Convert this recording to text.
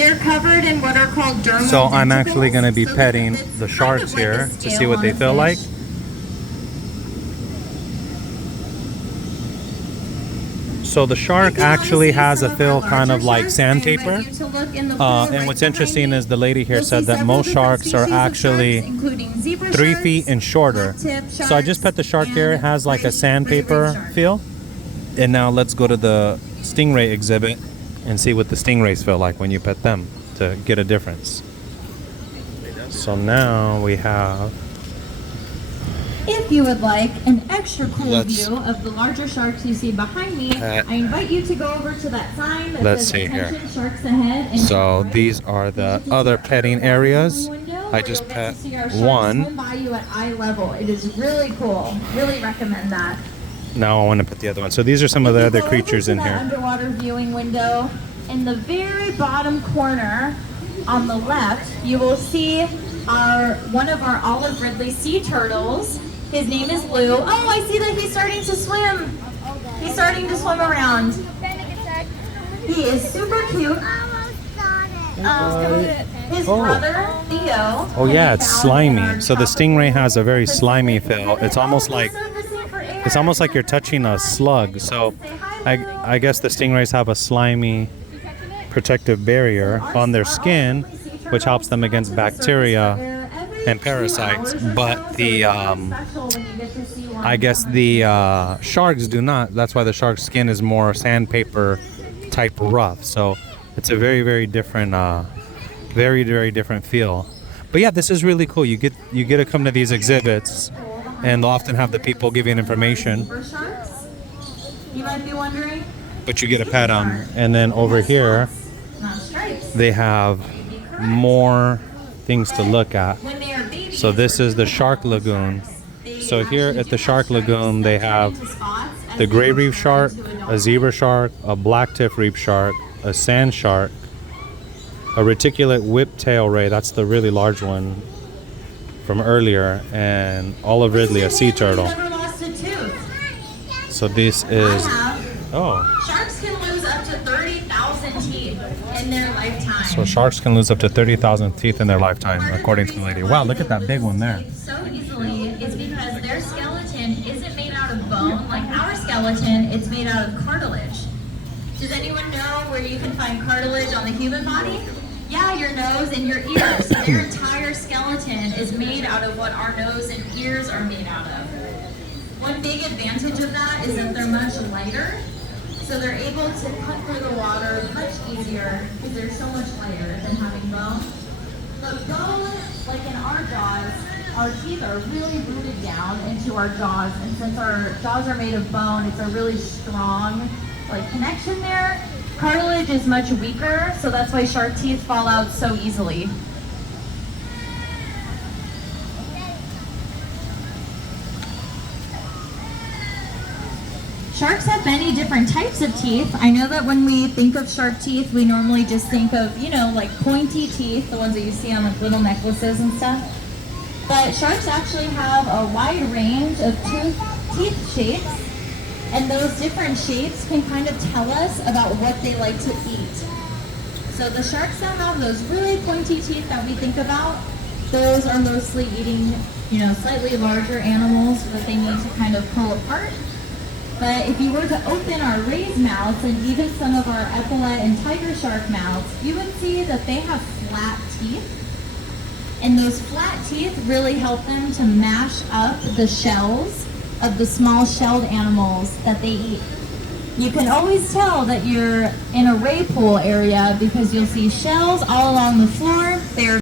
They're covered in what are called dermal So I'm actually denticles. going to be So petting it's the kind sharks of like a here to scale see what on they a feel like. fish. So the shark If you wanna actually see has some a of feel our kind of larger like sharks, I sandpaper. invite you to look in the pool And right what's behind interesting me. is the lady here You'll said see that several most different sharks are species of actually sharks, including zebra 3 sharks, feet and shorter. black-tip So I just pet the shark sharks, here. It and has like a gray sandpaper shark. feel. And now let's go to the stingray exhibit and see what the stingrays feel like when you pet them to get a difference. So now we have... If you would like an extra cool Let's view of the larger sharks you see behind me, pet. I invite you to go over to that sign that Let's says see here. "Attention Sharks Ahead." And So right. these are the You get to other see our petting aquarium areas. window, I where just you'll get pet to see our sharks one. swim by you at eye level. It is really cool. Really recommend that. Now I want to pet the other one. So these are some of the If you other go creatures over in to that here. underwater viewing window, in the very bottom corner on the left, you will see one of our olive ridley sea turtles. His name is Lou. Oh, I see that he's starting to swim. He's starting to swim around. He is super cute. His brother, Theo. Oh yeah, can be it's found in slimy. our So the tropical stingray has a very slimy Pacific feel. It's exhibit. almost Oh, like those are the same for it's Eric. almost like you're touching a slug. So I guess the stingrays have a slimy protective barrier on their skin, which helps them against bacteria and parasites. But the I guess the sharks do not. That's why the shark's skin is more sandpaper type rough. So it's a very, very different, very, very different feel. But yeah, this is really cool. You get to come to these exhibits, and they'll often have the people giving information. For sharks, you might be wondering. But you get to pet them. And then over here, Not stripes. they have more things to look at. When they are babies, So this is the Shark Lagoon. So here at the Shark Lagoon, they have the gray reef shark, a zebra shark, a black tip reef shark, a sand shark, a reticulate whiptail ray, that's the really large one from earlier, and olive ridley, a sea turtle. Never lost a tooth. So this is, oh, Sharks can lose up to 30,000 teeth in their lifetime. so sharks can lose up to 30,000 teeth in their lifetime, according to the lady. Wow, look at that big one there. So easily is because their skeleton isn't made out of bone like our skeleton, it's made out of cartilage. Does anyone know where you can find cartilage on the human body? Yeah, your nose and your ears. So their entire skeleton is made out of what our nose and ears are made out of. One big advantage of that is that they're much lighter, so they're able to cut through the water much easier because they're so much lighter than having bone. But bone, like in our jaws, our teeth are really rooted down into our jaws, and since our jaws are made of bone, it's a really strong connection there. Cartilage is much weaker, so that's why shark teeth fall out so easily. Sharks have many different types of teeth. I know that when we think of shark teeth, we normally just think of, like pointy teeth, the ones that you see on like little necklaces and stuff. But sharks actually have a wide range of teeth shapes, and those different shapes can kind of tell us about what they like to eat. So the sharks that have those really pointy teeth that we think about, those are mostly eating, slightly larger animals that they need to kind of pull apart. But if you were to open our rays mouths and even some of our epaulet and tiger shark mouths, you would see that they have flat teeth. And those flat teeth really help them to mash up the shells of the small shelled animals that they eat. You can always tell that you're in a ray pool area because you'll see shells all along the floor. They're